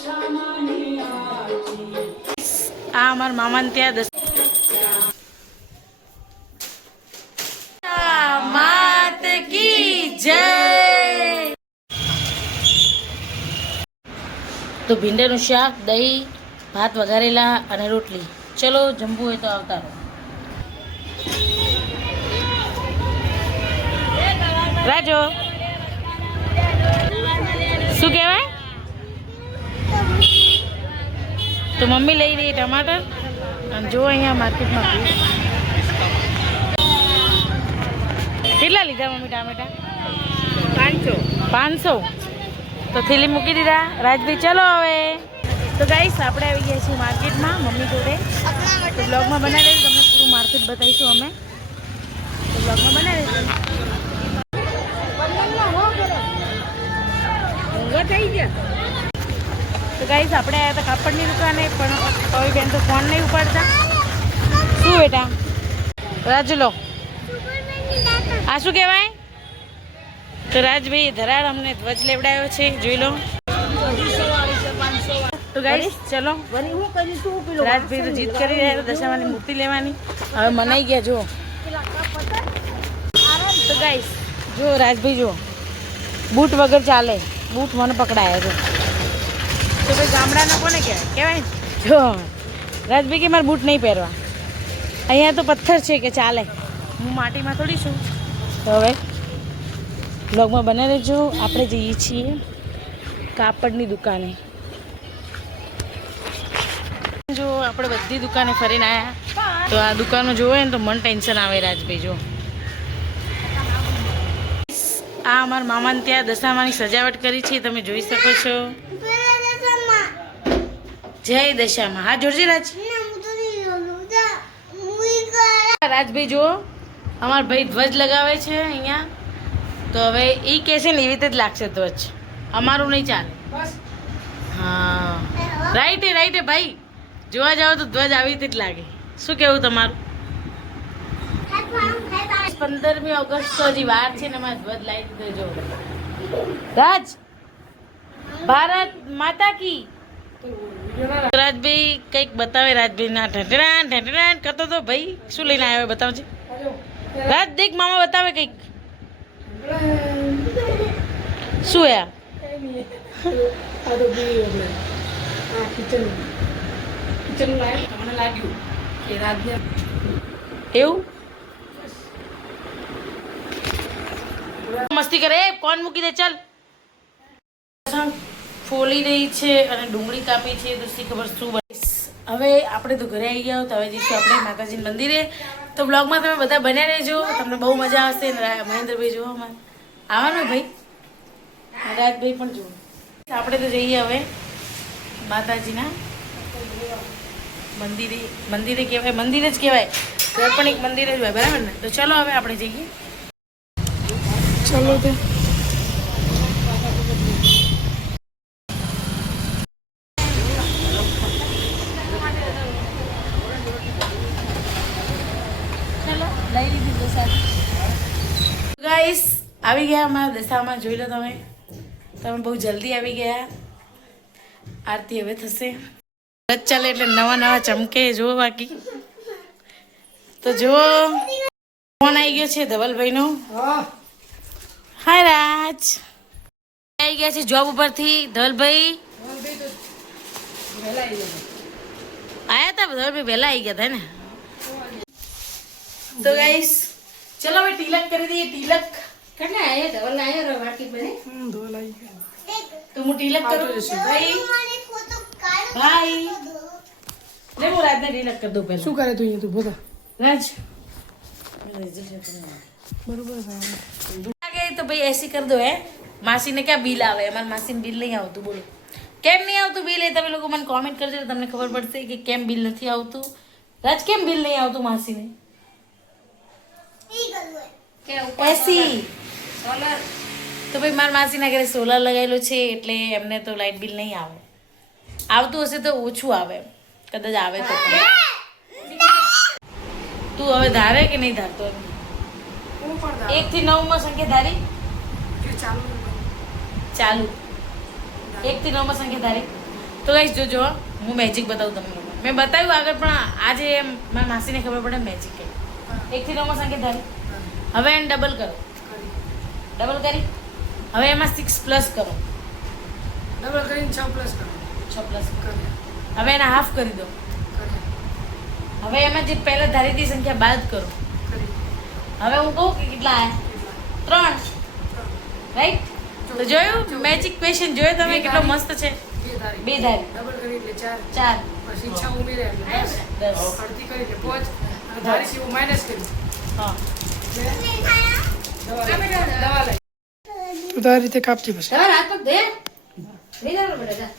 આ અમારા મામા ને ત્યાં માત કી જય. તો ભીંડાનું શાક, દહીં, ભાત વઘારેલા અને રોટલી. ચલો જમવું હોય તો આવતા રહો. રાજો શું કહેવાય? તો મમ્મી લઈ રહી ટમાટર. અને જો અહીંયા માર્કેટમાં કેટલા લીધા મમ્મી ટામેટા? 500. તો થેલી મૂકી દીધા. રાજભાઈ ચલો હવે. તો ગાઈસ આપણે આવી ગયા છીએ માર્કેટમાં મમ્મી જોડે. તો બ્લોગમાં બનાવી દઈશું, તમને પૂરું માર્કેટ બતાવીશું અમે. તો બ્લોગમાં બનાવી દઈશું. થઈ ગયા. તો ગાઈસ આપણે આવ્યા હતા કાપડની દુકાને, પણ હવે બેન તો ફોન નહીં ઉપાડતા. શું બેટા? રાજુ લો. આ શું કહેવાય? તો રાજભાઈ ધરાર અમને ધ્વજ લેવડાવ્યો છે, જોઈ લો. તો ગાઈસ ચલો, રાજભાઈ તો જીત કરી રહ્યા હતા દશામાની મૂર્તિ લેવાની. હવે મનાઈ ગયા જો. તો ગાઈસ જો રાજભાઈ જો બૂટ વગર ચાલે. બૂટ મને પકડાયા જો. તો ભાઈ ગામડાના કોને કહેવાય જો. રાજભાઈ કે મારે બૂટ નહીં પહેરવા. અહીંયા તો પથ્થર છે કે ચાલે. હું માટીમાં થોડી છું. તો હવે બ્લોગમાં બને રહેજો. આપણે જઈએ છીએ કાપડની દુકાને. જો આપણે બધી દુકાને ફરીને આવ્યા. તો આ દુકાનો જોવે ને તો મન ટેન્શન આવે. રાજભાઈ જો આ અમારા મામાને ત્યાં દશામાની સજાવટ કરી છે, તમે જોઈ શકો છો. જય દશામાં. હા જોડજે રાજ. રાજભાઈ જુઓ અમારા ભાઈ ધ્વજ લગાવે છે અહીંયા. તો હવે એ કહે છે ને એવી રીતે જ લાગશે ધ્વજ, અમારું નહીં ચાલે. હા રાઈટે ભાઈ, જોવા જાઓ તો ધ્વજ આવી રીતે જ લાગે. શું કેવું તમારું? 15મી ઓગસ્ટ તો હજી વાર છે ને, અમારે ધ્વજ લાવી દીધો. જો રાજ ભારત માતા કી. રાજભાઈ કંઈક બતાવે. રાજભાઈ ના ઢેંટણાન ઢેંટણાન કરતો તો. ભાઈ શું લઈને આવ્યો બતાવજે. રાજ દેખ મામા બતાવે કંઈક. શું યાર? એવું મસ્તી કરે. કોણ મૂકી દે ચાલ. ફોલી રહી છે અને ડુંગળી કાપી છે. તો શી ખબર શું બનીશ. હવે આપણે તો ઘરે આવી ગયા. તો હવે જઈશું આપણે માતાજીના મંદિરે. તો બ્લોગમાં તમે બધા બન્યા રહેજો, તમને બહુ મજા આવશે. મહેન્દ્રભાઈ જુઓ અમારે આવવાનું ભાઈ, રાજભાઈ પણ જુઓ. આપણે તો જઈએ હવે માતાજીના મંદિરે. મંદિરે કહેવાય, મંદિર જ કહેવાય. ઘર પણ એક મંદિર જ હોય, બરાબર ને? તો ચલો હવે આપણે જઈએ. ચલો તો ગાઈસ આવી ગયા અમારા દશામાં. જોઈ લો તમે બહુ જલ્દી આવી ગયા. આરતી હવે થશે. રથ ચાલે એટલે નવા નવા ચમકે જુઓ. બાકી તો જુઓ ફોન આવી ગયો છે ધવલભાઈનો. હાય રાજ. આવી ગયા છે જોબ ઉપરથી ધવલભાઈ. આયા હતા ધવલભાઈ, વહેલા આવી ગયા હતા ને. તો ગાઈસ ચલો હવે તિલક કરી દઈએ. તિલક કને આયા? ધવલ આયા માર્કેટ બને. ધવલ આવી ગયા. તો હું તિલક કરું છું ભાઈ. ભાઈ લે હું રાજને તિલક કરી દઉં પહેલા. શું કરે તું અહીંયા? તું બોલા રાજ. બરોબર લાગે તો ભાઈ એસી कर दो है. માસીને ક્યાં બિલ આવે? અમાર માસીને બિલ નહીં આવતું. બોલો કેમ નહીં આવતું બિલ? એ તમે લોકો મને કોમેન્ટ કરજો તો તમને ખબર પડશે કે કેમ બિલ નથી આવતું. રાજ કેમ બિલ નહીં આવતું માસીને? એસી સોલર. તો ભાઈ મારા માસીના ઘરે સોલર લગાવેલું છે એટલે એમને તો લાઇટ બિલ નહીં આવે. આવતું હશે તો ઓછું આવે, કદાચ આવે તો. તું હવે ધારે કે નહીં ધારતો? 1 થી 9 માં સંખ્યા ધારી ચાલુ. 1 થી 9 માં સંખ્યા ધારી તો ગાઈસ જોજો હું મેજિક બતાવું તમને લોકો મેં બતાવ્યું આગળ પણ આજે મારી માસીને ખબર પડે મેજિક કે 1 થી 9 સંખ્યા ધારી હવે એને ડબલ કરો ડબલ કરી હવે એમાં 6 પ્લસ કરો ડબલ કરીને 6 પ્લસ કરો 6 પ્લસ હવે એને હાફ કરી દો હવે એમાં જે પહેલા ધારી હતી સંખ્યા બાદ કરો હવે હું કહું કે કેટલા આવ્યા 3 રાઈટ તો જોયું મેજિક ક્વેશ્ચન જોયો તમે કેટલો મસ્ત છે બે ધારી ડબલ કરી એટલે 4 પછી 6 ઉમેરે એટલે 10 અડધી કરી એટલે 5 અને ધારી થી હું માઈનસ કરી હા દવા લઈ તું તારી રીતે કાપતી બસ હવે હાથ પગ ધે લઈ જાવ બેટા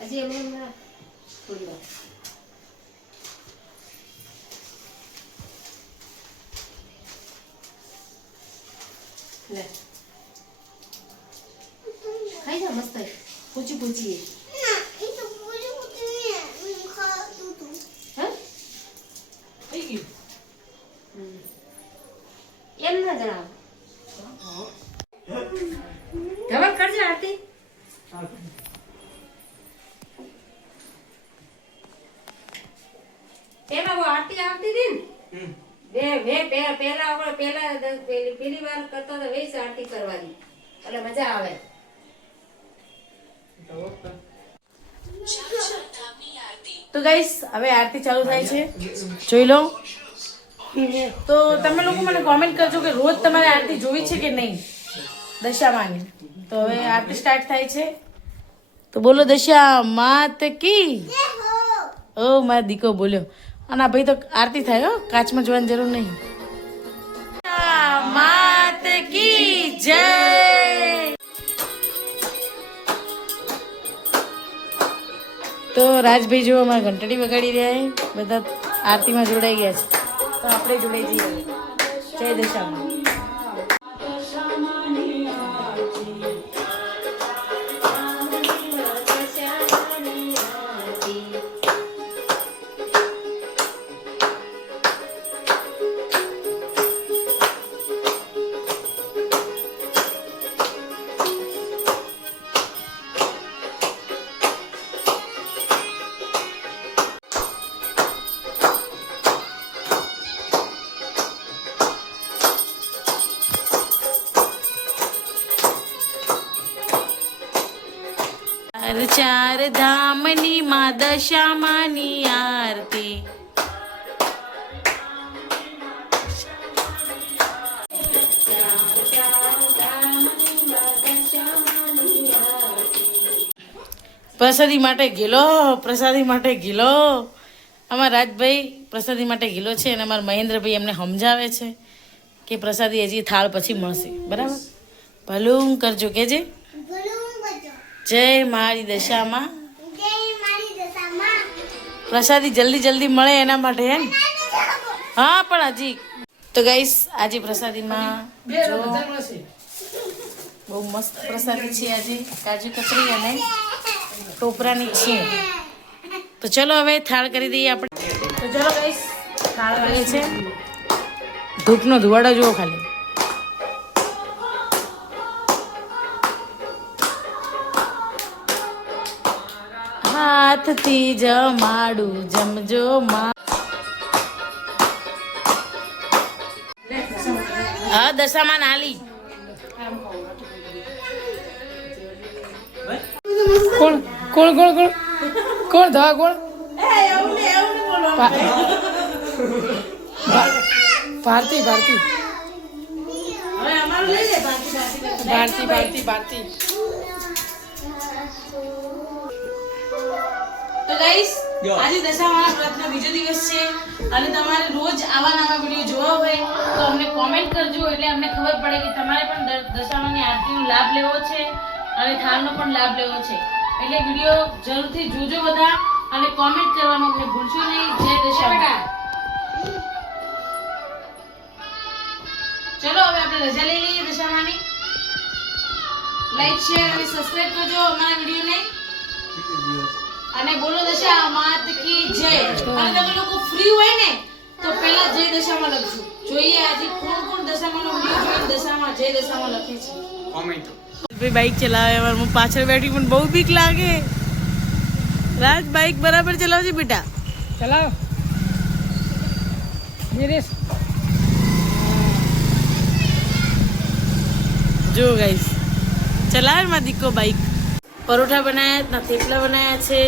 હજી એમને થોડી વાર લે ખાઈ જા મસ્ત પૂછી પૂછીએ હા થઈ ગયું એમ ના જણાવ ધવલ કરજે આરતી પેલા वो आरती આવતી હતી ને પેલા પેલી વાર કરતો તો વેસ આરતી કરવાની એટલે મજા આવે તો ગાઈસ હવે આરતી ચાલુ થાય છે જોઈ લો તો તમે લોકો મને કોમેન્ટ કરજો કે રોજ તમારે આરતી જોવી છે કે નહીં દશામાની તો હવે આરતી સ્ટાર્ટ થાય છે તો બોલો દશા માત કી ઓ મારા દીકો બોલ્યો અને આ ભાઈ તો આરતી થાય હો કાચમાં જોવાની જરૂર નહીં માત કી જય તો રાજભાઈ જો અમારે ઘંટડી વગાડી રહ્યા છે બધા આરતીમાં જોડાઈ ગયા છે તો આપણે જોડાઈ જઈએ જય દશામાં ચાર ધામની માં દશામાની આરતી પ્રસાદી માટે ગીલો અમારા રાજભાઈ પ્રસાદી માટે ગીલો છે અને અમારા મહેન્દ્રભાઈ એમને સમજાવે છે કે પ્રસાદી હજી થાળ પછી મળશે બરાબર ભલું કરજો કેજે જય મારી દશામાં પ્રસાદી જલ્દી મળે એના માટે હે ને હા પણ હજી તો ગાઈસ આજે પ્રસાદીમાં જો બહુ મસ્ત પ્રસાદી છે આજે કાજુ કતરી અને ટોપરાની છે તો ચલો હવે થાળ કરી દઈએ આપણે તો ચલો ગાઈસ થાળ કરીએ છે ધૂપનો ધુવાડો જુઓ ખાલી હાથથી જમાડું જમજો માં હા દશામાં નાલી કોણ કોણ કોણ કોણ કોણ ધા કોણ ભારતી ભારતી ભારતી ભારતી તો ગાઈસ આજે દશામાના વ્રતનો બીજો દિવસ છે અને તમારે રોજ આવા નવા વિડીયો જોવા હોય તો અમને કોમેન્ટ કરજો એટલે અમને ખબર પડે કે તમારે પણ દશામાની આરતીનો લાભ લેવો છે અને થાળનો પણ લાભ લેવો છે એટલે વિડીયો જરૂરથી જોજો બધા અને કોમેન્ટ કરવાનું અમને ભૂલશો નહીં જય દશામા ચલો હવે આપણે રજા લઈ લઈએ દશામાની લાઈક શેર અને સબસ્ક્રાઇબ કરજો અમારા વિડીયોને અને બોલો દશા માત કી જય. અને તમે લોકો ફ્રી હોય ને તો પહેલા જય દશામાં લખજો. જોઈએ આજે કોણ કોણ દશામાનો વિડીયો જોઈને દશામાં જય દશામાં લખે છે. કોમેન્ટ ભાઈ બાઇક ચલાવે વાર હું પાછળ બેઠી પણ બહુ બીક લાગે. રાજ બાઇક બરાબર ચલાવજે બેટા. ચલાવ ધીરેશ. જો ગાઈસ ચલાવે માં દીકો બાઇક. પરોઠા બનાયા ના થેપલા બનાયા છે,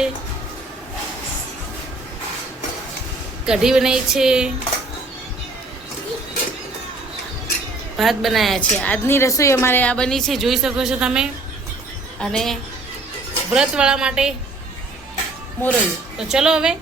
કઢી બનાવી છે, ભાત બનાયા છે. આજની રસોઈ અમારે આ બની છે, જોઈ શકો છો તમે. અને વ્રતવાળા માટે મોરૈયું. તો ચલો હવે